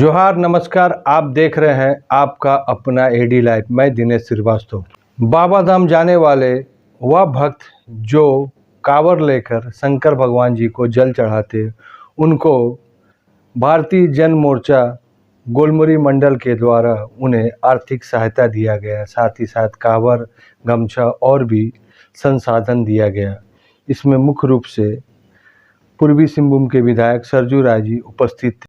जोहार नमस्कार। आप देख रहे हैं आपका अपना एडी लाइफ। मैं दिनेश श्रीवास्तव। बाबा धाम जाने वाले वह भक्त जो कांवर लेकर शंकर भगवान जी को जल चढ़ाते, उनको भारतीय जन मोर्चा गोलमुरी मंडल के द्वारा उन्हें आर्थिक सहायता दिया गया। साथ ही साथ कांवर, गमछा और भी संसाधन दिया गया। इसमें मुख्य रूप से पूर्वी सिंहभूम के विधायक सरजू राय जी उपस्थित थे।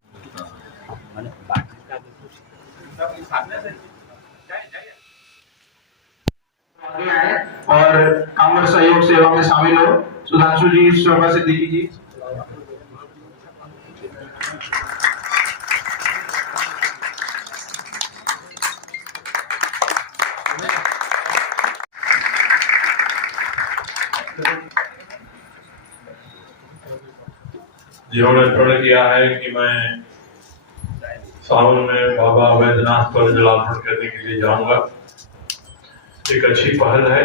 और कांवर सहयोग सेवा में शामिल हो। सुधांशु जी, शोभा सिद्दीकी जी। जिन्होंने प्रण किया है कि मैं सावन में बाबा वैद्यनाथ पर जलार्पण करने के लिए जाऊंगा, एक अच्छी पहल है।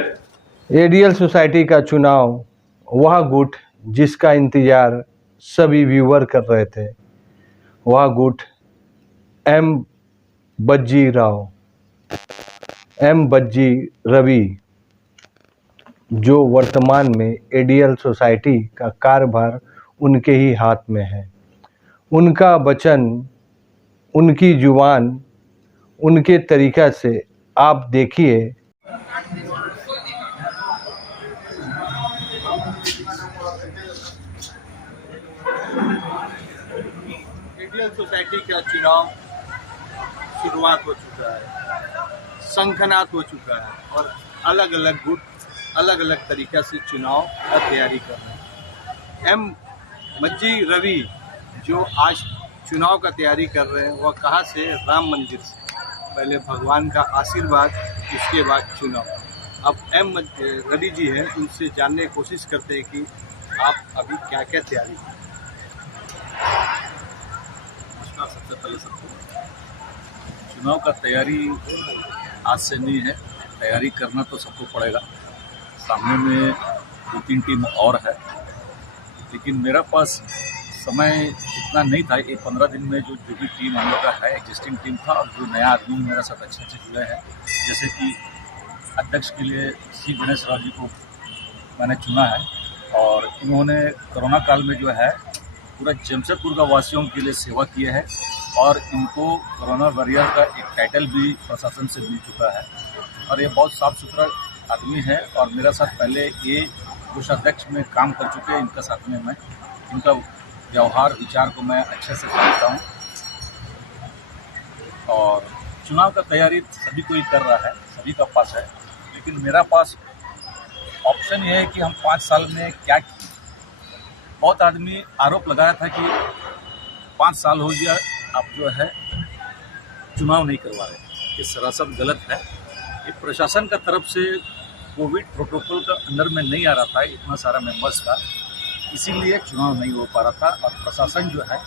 एडीएल सोसाइटी का चुनाव वह गुट जिसका इंतजार सभी व्यूअर कर रहे थे, वह गुट एम बज्जी रवि, जो वर्तमान में एडीएल सोसाइटी का कार्यभार उनके ही हाथ में है। उनका वचन, उनकी जुबान, उनके तरीक़ा से आप देखिए। एडीएल सोसाइटी का चुनाव शुरुआत हो चुका है, शंखनाद हो चुका है और अलग अलग गुट अलग अलग तरीक़ा से चुनाव का तैयारी कर रहे हैं। एम बज्जी रवि जो आज चुनाव का तैयारी कर रहे हैं, वह कहाँ से? राम मंदिर से। पहले भगवान का आशीर्वाद, उसके बाद चुनाव। अब एम रवि जी हैं, उनसे जानने की कोशिश करते हैं कि आप अभी क्या क्या तैयारी कर रहे हैं। सबसे पहले सबको चुनाव का तैयारी आज से नहीं है, तैयारी करना तो सबको पड़ेगा। सामने में 2-3 टीम और है, लेकिन मेरा पास समय इतना नहीं था। ये 15 दिन में जो भी टीम हम लोग का है, एग्जिस्टिंग टीम था, और जो नया आदमी मेरे साथ अच्छे जुड़े हैं, जैसे कि अध्यक्ष के लिए श्री गणेश राव जी को मैंने चुना है। और इन्होंने कोरोना काल में जो है पूरा जमशेदपुर का वासियों के लिए सेवा किए है, और इनको कोरोना वॉरियर का एक टाइटल भी प्रशासन से मिल चुका है। और ये बहुत साफ़ सुथरा आदमी है, और मेरा साथ पहले ये कोषाध्यक्ष में काम कर चुके हैं। इनका साथ में मैं इनका व्यवहार विचार को मैं अच्छे से समझता हूँ। और चुनाव का तैयारी सभी कोई कर रहा है, सभी का पास है, लेकिन मेरा पास ऑप्शन ये है कि हम 5 साल में क्या किए। बहुत आदमी आरोप लगाया था कि 5 साल हो गया, आप जो है चुनाव नहीं करवा रहे। ये सरासर गलत है। ये प्रशासन का तरफ से कोविड प्रोटोकॉल का अंदर में नहीं आ रहा था इतना सारा मेंबर्स का, इसीलिए चुनाव नहीं हो पा रहा था। और प्रशासन जो है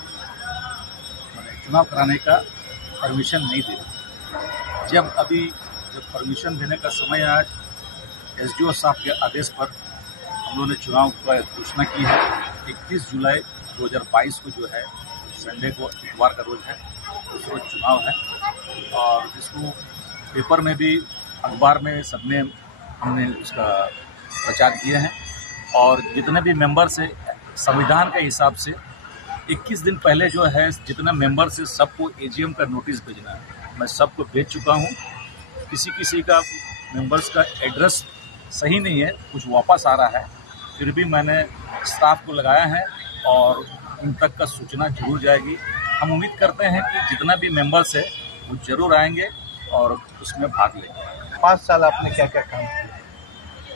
चुनाव कराने का परमिशन नहीं दे रहा। जब परमिशन देने का समय आया, एसडीओ साहब के आदेश पर हम लोगों ने चुनाव का घोषणा की है। 31 जुलाई 2022 को जो है संडे को, इतवार का रोज़ है, उस रोज़ चुनाव है। और इसको पेपर में भी, अखबार में सबने हमने उसका प्रचार किए हैं। और जितने भी मेंबर्स है, संविधान के हिसाब से 21 दिन पहले जो है जितने मेंबर्स है सबको एजीएम का नोटिस भेजना है। मैं सबको भेज चुका हूँ। किसी का मेंबर्स का एड्रेस सही नहीं है, कुछ वापस आ रहा है, फिर भी मैंने स्टाफ को लगाया है और उन तक का सूचना जरूर जाएगी। हम उम्मीद करते हैं कि जितना भी मेंबर्स है वो जरूर आएंगे और उसमें भाग लेंगे। 5 साल आपने क्या क्या काम किया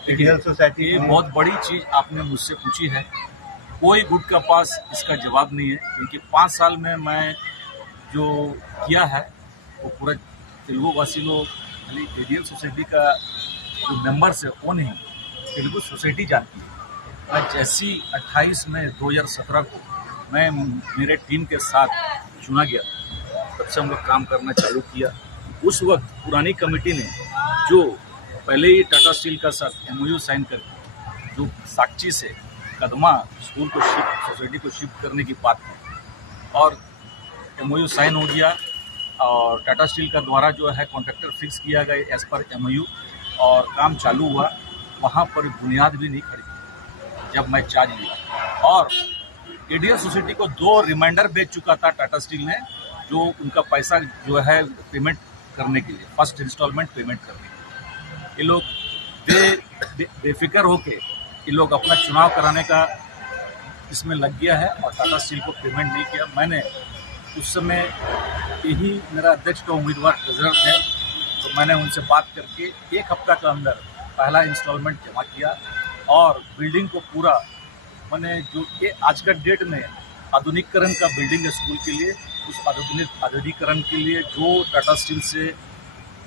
एडीएल सोसाइटी? ये बहुत बड़ी चीज़ आपने मुझसे पूछी है। कोई गुट का पास इसका जवाब नहीं है, क्योंकि 5 साल में मैं जो किया है वो पूरा तेलुगु वासी लोग, एडीएल सोसाइटी का जो मेंबर्स है वो नहीं, तेलुगु सोसाइटी जानती है। मैं जैसी 28 मई 2017 को मैं मेरे टीम के साथ चुना गया, तब से हम लोग काम करना चालू किया। उस वक्त पुरानी कमेटी ने जो पहले ही टाटा स्टील का साथ एमओयू साइन करके जो साक्षी से कदमा स्कूल को सोसाइटी को शिफ्ट करने की बात की, और MOU साइन हो गया और टाटा स्टील का द्वारा जो है कॉन्ट्रैक्टर फिक्स किया गया एज़ पर MOU और काम चालू हुआ। वहाँ पर बुनियाद भी नहीं खड़ी जब मैं चार्ज लिया। और ADL सोसाइटी को 2 रिमाइंडर भेज चुका था टाटा स्टील ने, जो उनका पैसा जो है पेमेंट करने के लिए, फर्स्ट इंस्टॉलमेंट पेमेंट करने के लिए। ये लोग बेफिक्र होके ये लोग अपना चुनाव कराने का इसमें लग गया है और टाटा स्टील को पेमेंट नहीं किया। मैंने उस समय यही मेरा अध्यक्ष का उम्मीदवार ट्रेजरर थे, तो मैंने उनसे बात करके 1 हफ्ता के अंदर पहला इंस्टॉलमेंट जमा किया और बिल्डिंग को पूरा मैंने जो ये आज का डेट में आधुनिकीकरण का बिल्डिंग है स्कूल के लिए, उस आधुनिकीकरण के लिए जो टाटा स्टील से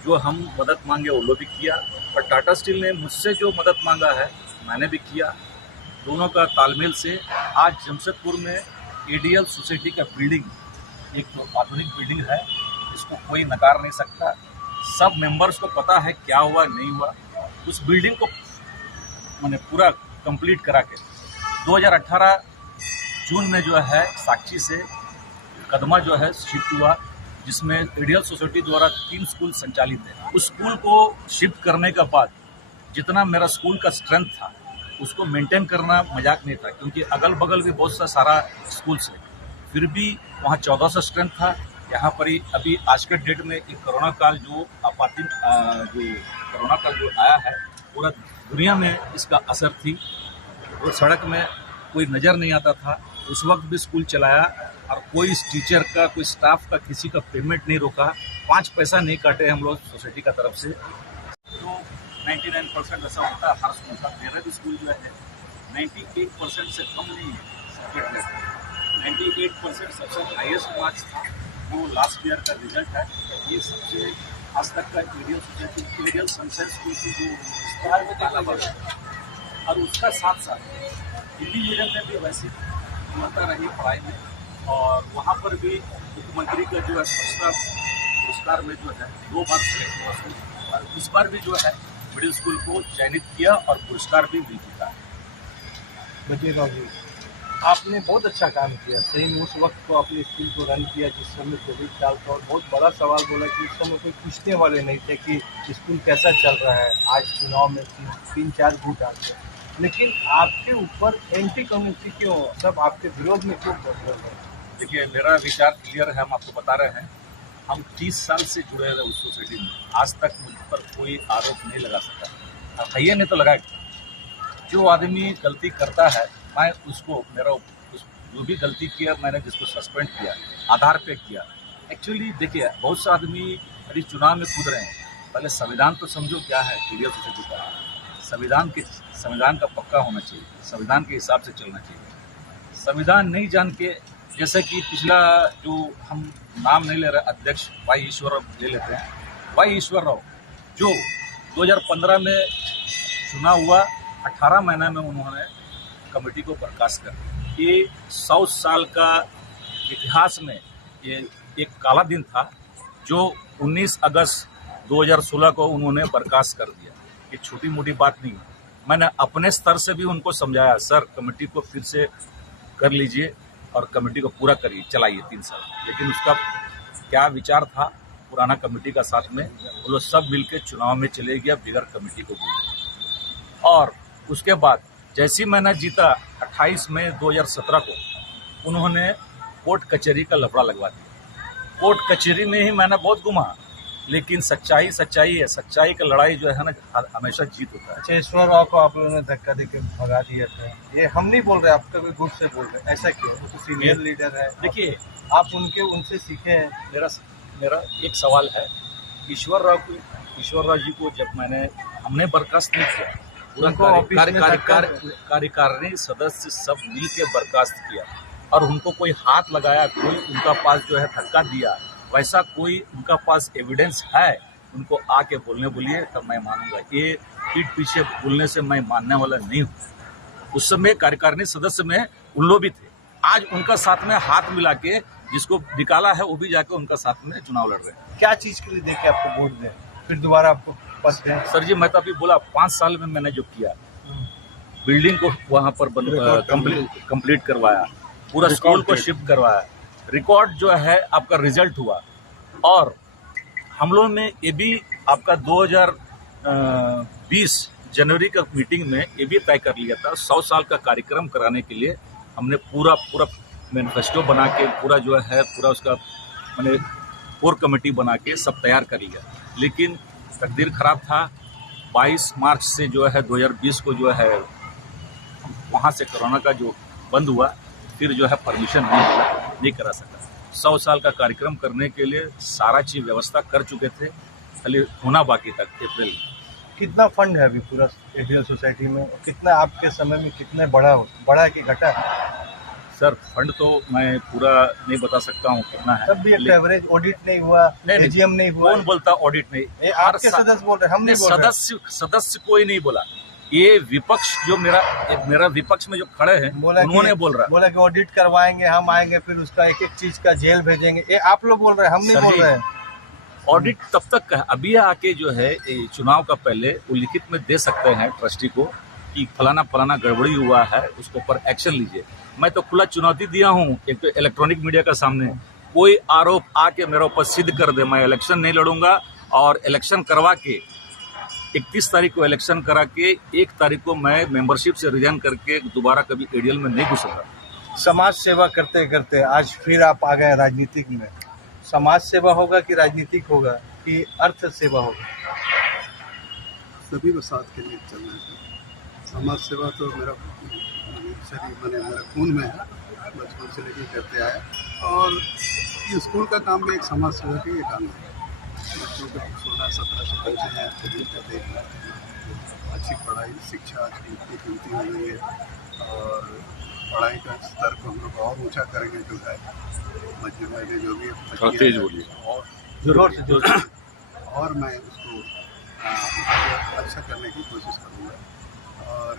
जो हम मदद मांगे वो लोग भी किया और टाटा स्टील ने मुझसे जो मदद मांगा है मैंने भी किया। दोनों का तालमेल से आज जमशेदपुर में ADL सोसाइटी का बिल्डिंग एक तो आधुनिक बिल्डिंग है, इसको कोई नकार नहीं सकता। सब मेंबर्स को पता है क्या हुआ नहीं हुआ। उस बिल्डिंग को मैंने पूरा कंप्लीट करा के 2018 जून में जो है साक्षी से कदमा जो है शिफ्ट हुआ, जिसमें ADL सोसाइटी द्वारा 3 स्कूल संचालित है। उस स्कूल को शिफ्ट करने के बाद जितना मेरा स्कूल का स्ट्रेंथ था उसको मेंटेन करना मजाक नहीं था, क्योंकि अगल बगल भी बहुत सा सारा स्कूल्स है, फिर भी वहाँ 1400 स्ट्रेंथ था। यहाँ पर ही अभी आज के डेट में एक कोरोना काल जो कोरोना काल जो आया है, पूरा दुनिया में इसका असर थी। वो सड़क में कोई नज़र नहीं आता था, उस वक्त भी स्कूल चलाया और कोई टीचर का कोई स्टाफ का किसी का पेमेंट नहीं रोका, 5 पैसा नहीं काटे हम लोग सोसाइटी का तरफ से। तो 99% ऐसा होता है हर स्कूल का। मेरा भी स्कूल जो है 98% से कम नहीं है सब्जेक्ट में, 98% सबसे हाईएस्ट मार्क्स था। वो लास्ट ईयर का रिजल्ट है। ये सबसे आज तक का ADL सनशाइन स्कूल की जो स्टार में देखा बड़ा, और उसका साथ साथ हिंदी मीडियम में भी वैसे होता रही पढ़ाई में, और वहाँ पर भी मुख्यमंत्री का जो है स्वच्छता पुरस्कार में जो है 2 बार सेलेक्ट हुआ स्कूल, और इस बार भी जो है मिडिल स्कूल को चयनित किया और पुरस्कार भी मिल चुका है। बचेगा जी, आपने बहुत अच्छा काम किया। सही में उस वक्त को आपने स्कूल को रन किया जिस समय कोविड काल था, और बहुत बड़ा सवाल बोला कि उस समय कोई पूछने वाले नहीं थे कि स्कूल कैसा चल रहा है। आज चुनाव में 3-4 वोट आ गए, लेकिन आपके ऊपर एंटी कम्युनिटी क्यों, सब आपके विरोध में क्यों बोल रहे हैं? देखिए, मेरा विचार क्लियर है, हम आपको बता रहे हैं। हम 30 साल से जुड़े रहे उस सोसाइटी में, आज तक मुझ पर कोई आरोप नहीं लगा सकता। कहिए नहीं तो लगाए। जो आदमी गलती करता है, मैं उसको जो भी गलती किया, मैंने जिसको सस्पेंड किया आधार पे किया। एक्चुअली देखिए, बहुत से आदमी अभी चुनाव में कूद रहे हैं। पहले संविधान तो समझो क्या है ADL सोसाइटी का। संविधान का पक्का होना चाहिए, संविधान के हिसाब से चलना चाहिए। संविधान नहीं जान के, जैसे कि पिछला जो हम नाम नहीं ले रहे, अध्यक्ष वाई ईश्वर राव ले लेते हैं। वाई ईश्वर राव जो 2015 में चुनाव हुआ, 18 महीने में उन्होंने कमेटी को बर्खास्त कर दिया। ये 100 साल का इतिहास में ये एक काला दिन था, जो 19 अगस्त 2016 को उन्होंने बर्खास्त कर दिया। ये छोटी मोटी बात नहीं है। मैंने अपने स्तर से भी उनको समझाया, सर कमेटी को फिर से कर लीजिए और कमेटी को पूरा करिए, चलाइए 3 साल। लेकिन उसका क्या विचार था पुराना कमेटी का साथ में, वो लोग सब मिलकर चुनाव में चले गया बिगड़ कमेटी को बोले। और उसके बाद जैसे ही मैंने जीता 28 मई 2017 को, उन्होंने कोर्ट कचहरी का लफड़ा लगवा दिया। कोर्ट कचहरी में ही मैंने बहुत घुमा, लेकिन सच्चाई है। सच्चाई का लड़ाई जो है ना, हमेशा जीत होता है। ईश्वर राव को आप लोगों ने धक्का देकर भगा दिया था। ये हम नहीं बोल रहे, आप कभी गुट से बोल रहे, ऐसा क्यों? वो तो सीनियर लीडर है। देखिए, आप उनसे सीखे हैं। मेरा एक सवाल है, ईश्वर राव जी को जब हमने बर्खास्त नहीं किया, पूरा कार्यकारिणी सदस्य सब मिल के बर्खास्त किया, और उनको कोई हाथ लगाया, कोई उनका पास जो है धक्का दिया, वैसा कोई उनका पास एविडेंस है, उनको आके बोलिए तब मैं मानूंगा। ये पीठ पीछे बोलने से मैं मानने वाला नहीं हूँ। उस समय कार्यकारिणी सदस्य में उन लोग भी थे। आज उनका साथ में हाथ मिला के जिसको निकाला है, वो भी जाके उनका साथ में चुनाव लड़ रहे हैं। क्या चीज़ के लिए देख के आपको वोट दें, फिर दोबारा आपको पद दें? सर जी, मैं तो अभी बोला 5 साल में मैंने जो किया, बिल्डिंग को वहाँ पर कंप्लीट करवाया, पूरा स्कूल को शिफ्ट करवाया, रिकॉर्ड जो है आपका रिजल्ट हुआ। और हम लोगों ने ये भी आपका 2020 जनवरी का मीटिंग में ये भी तय कर लिया था 100 साल का कार्यक्रम कराने के लिए। हमने पूरा मैनिफेस्टो बना के पूरा जो है पूरा उसका मैंने कोर कमेटी बना के सब तैयार कर लिया। लेकिन तकदीर खराब था, 22 मार्च से जो है 2020 को जो है वहाँ से कोरोना का जो बंद हुआ, फिर जो है परमिशन नहीं करा सका। 100 साल का कार्यक्रम करने के लिए सारा चीज़ व्यवस्था कर चुके थे, खाली होना बाकी था अप्रैल में। कितना फंड है अभी पूरा एडियल सोसाइटी में, और कितना आपके समय में कितने बढ़ा है कि घटा है? सर फंड तो मैं पूरा नहीं बता सकता हूँ कितना है। तब भी एक एवरेज ऑडिट नहीं हुआ, एजीएम नहीं हुआ। कौन बोलता ऑडिट नहीं? ये आपके सदस्य बोल रहे हैं, हम नहीं बोल रहे। सदस्य कोई नहीं बोला। ये विपक्ष जो मेरा विपक्ष में जो खड़े हैं उन्होंने बोला कि ऑडिट करवाएंगे, हम आएंगे फिर उसका एक एक चीज का जेल भेजेंगे। ये आप लोग बोल रहे हैं, हम नहीं बोल रहे हैं। ऑडिट तब तक का अभी आके जो है चुनाव का पहले वो लिखित में दे सकते हैं ट्रस्टी को कि फलाना गड़बड़ी हुआ है, उसके ऊपर एक्शन लीजिए। मैं तो खुला चुनौती दिया हूँ एक तो इलेक्ट्रॉनिक मीडिया का सामने, कोई आरोप आके मेरे ऊपर सिद्ध कर दे, मैं इलेक्शन नहीं लड़ूंगा। और इलेक्शन करवा के 31 तारीख को इलेक्शन करा के 1 तारीख को मैं मेंबरशिप से रिजाइन करके दोबारा कभी एडीएल में नहीं घुसूंगा। समाज सेवा करते करते आज फिर आप आ गए राजनीतिक में। समाज सेवा होगा कि राजनीतिक होगा कि अर्थ सेवा होगा? सभी को साथ के लिए चलना है। समाज सेवा तो मेरा मेरा खून में है, बचपन से लेकर करते आया। और ये स्कूल का काम भी एक समाज सेवा का ही काम है। बच्चों को 16-17 से बच्चे हैं, देखना अच्छी पढ़ाई शिक्षा आज की इतनी कीमती हो गई है, और पढ़ाई का स्तर को हम लोग और ऊँचा करेंगे जो है। बच्चे मैंने जो भी और मैं उसको अच्छा करने की कोशिश करूँगा। और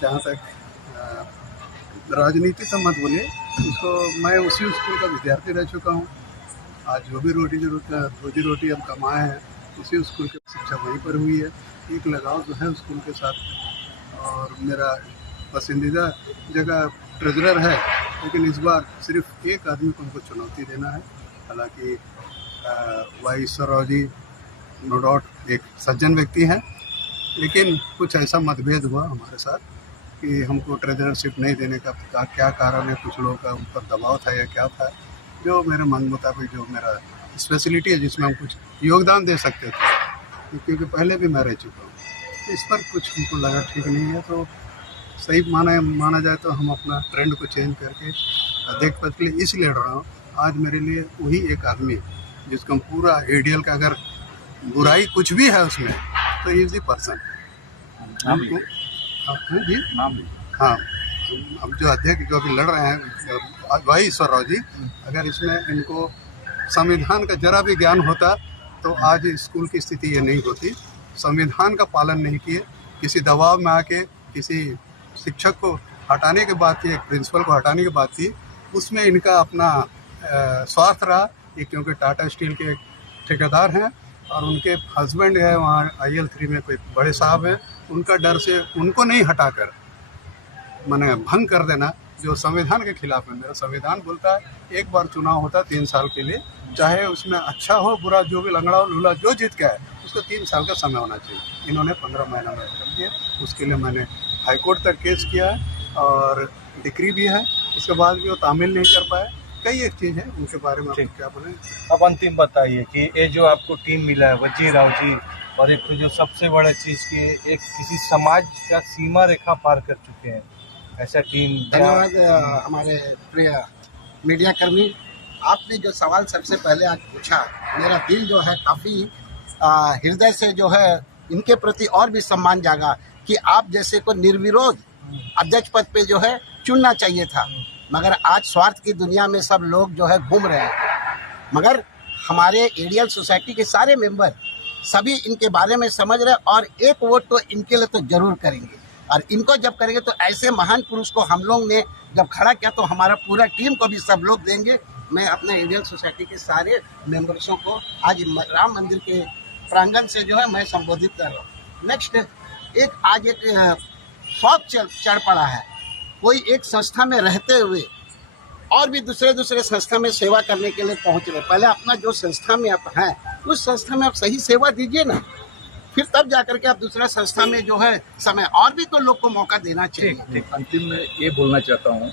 जहाँ तक राजनीति तो मत बोलिए, इसको मैं उसी स्कूल का विद्यार्थी रह चुका हूँ। आज जो भी रोजी रोटी हम कमाए हैं उसी स्कूल की शिक्षा वहीं पर हुई है। एक लगाव जो है स्कूल के साथ। और मेरा पसंदीदा जगह ट्रेजरर है, लेकिन इस बार सिर्फ एक आदमी को हमको चुनौती देना है। हालांकि वाई ईश्वरराव जी नो डाउट एक सज्जन व्यक्ति हैं, लेकिन कुछ ऐसा मतभेद हुआ हमारे साथ कि हमको ट्रेजररशिप नहीं देने का क्या कारण है। कुछ लोगों का ऊपर दबाव था या क्या था, जो मेरे मन मुताबिक जो मेरा स्पेशलिटी है जिसमें हम कुछ योगदान दे सकते थे, क्योंकि पहले भी मैं रह चुका हूँ। इस पर कुछ हमको लगा ठीक नहीं है, तो सही माना जाए तो हम अपना ट्रेंड को चेंज करके अध्यक्ष पद के लिए इसलिए लड़ रहा हूँ। आज मेरे लिए वही एक आदमी जिसको हम पूरा एडीएल का अगर बुराई कुछ भी है उसमें तो इज द पर्सन। हाँ, अब जो अध्यक्ष जो अभी लड़ रहे हैं वाई ईश्वरराव जी, अगर इसमें इनको संविधान का जरा भी ज्ञान होता तो आज स्कूल की स्थिति ये नहीं होती। संविधान का पालन नहीं किए, किसी दबाव में आके किसी शिक्षक को हटाने की बात थी, एक प्रिंसिपल को हटाने की बात थी, उसमें इनका अपना स्वार्थ रहा। ये क्योंकि टाटा स्टील के ठेकेदार हैं और उनके हस्बैंड है वहाँ IL3 में कोई बड़े साहब हैं, उनका डर से उनको नहीं हटाकर मैंने भंग कर देना जो संविधान के खिलाफ है। मेरा संविधान बोलता है एक बार चुनाव होता है 3 साल के लिए, चाहे उसमें अच्छा हो बुरा, जो भी लंगड़ा हो लूला जो जीत गया है उसको 3 साल का समय होना चाहिए। इन्होंने 15 महीना में कर दिया। उसके लिए मैंने हाईकोर्ट तक केस किया है और डिक्री भी है, उसके बाद भी वो तामील नहीं कर पाए। कई एक चीज़ है उनके बारे में आपको क्या बोलें। अब अंतिम बताइए कि ये जो आपको टीम मिला है वजीराव जी, और एक तो जो सबसे बड़ा चीज़ कि एक किसी समाज का सीमा रेखा पार कर चुके हैं, ऐसा टीम। धन्यवाद हमारे प्रिय मीडिया कर्मी। आपने जो सवाल सबसे पहले आज पूछा, मेरा दिल जो है काफ़ी हृदय से जो है इनके प्रति और भी सम्मान जागा कि आप जैसे को निर्विरोध अध्यक्ष पद पे जो है चुनना चाहिए था। मगर आज स्वार्थ की दुनिया में सब लोग जो है घूम रहे हैं, मगर हमारे एडीएल सोसाइटी के सारे मेंबर सभी इनके बारे में समझ रहे हैं और एक वोट तो इनके लिए तो जरूर करेंगे। और इनको जब करेंगे तो ऐसे महान पुरुष को हम लोग ने जब खड़ा किया तो हमारा पूरा टीम को भी सब लोग देंगे। मैं अपने एडीएल सोसाइटी के सारे मेंबर्सों को आज राम मंदिर के प्रांगण से जो है मैं संबोधित कर रहा हूँ। नेक्स्ट आज एक शौक चढ़ पड़ा है, कोई एक संस्था में रहते हुए और भी दूसरे दूसरे संस्था में सेवा करने के लिए पहुंच रहे। पहले अपना जो संस्था में आप हैं उस संस्था में आप सही सेवा दीजिए ना, फिर तब जाकर के आप दूसरा संस्था में जो है समय, और भी तो लोग को मौका देना चाहिए। ठीक। अंतिम में ये बोलना चाहता हूँ,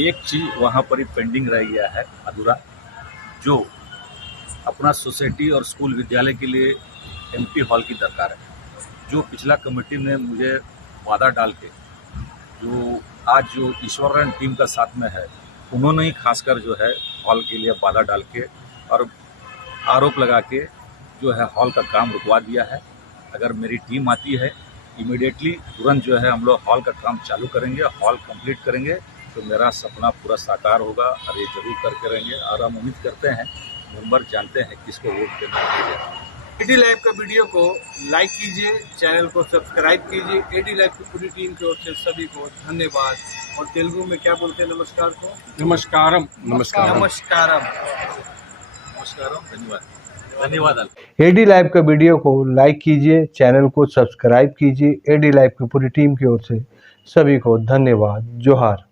एक चीज़ वहाँ पर ही पेंडिंग रह गया है अधूरा, जो अपना सोसाइटी और स्कूल विद्यालय के लिए एम्प्टी हॉल की दरकार है, जो पिछला कमेटी ने मुझे वादा डाल के, जो आज जो ईश्वरन टीम का साथ में है, उन्होंने ही खासकर जो है हॉल के लिए वादा डाल के और आरोप लगा के जो है हॉल का काम रुकवा दिया है। अगर मेरी टीम आती है इमीडिएटली तुरंत जो है हम लोग हॉल का काम चालू करेंगे, हॉल कंप्लीट करेंगे, तो मेरा सपना पूरा साकार होगा और ये जरूर करके रहेंगे। और हम उम्मीद करते हैं, मेंबर जानते हैं किसको वोट देना है। एडी लाइव का वीडियो को लाइक कीजिए, चैनल को सब्सक्राइब कीजिए। एडी लाइव की पूरी टीम की ओर से सभी को धन्यवाद। और तेलुगु में क्या बोलते हैं नमस्कार को? नमस्कारम। नमस्कारम। धन्यवाद। एडी लाइव का वीडियो को लाइक कीजिए, चैनल को सब्सक्राइब कीजिए। एडी लाइव की पूरी टीम की ओर से सभी को धन्यवाद। जोहार।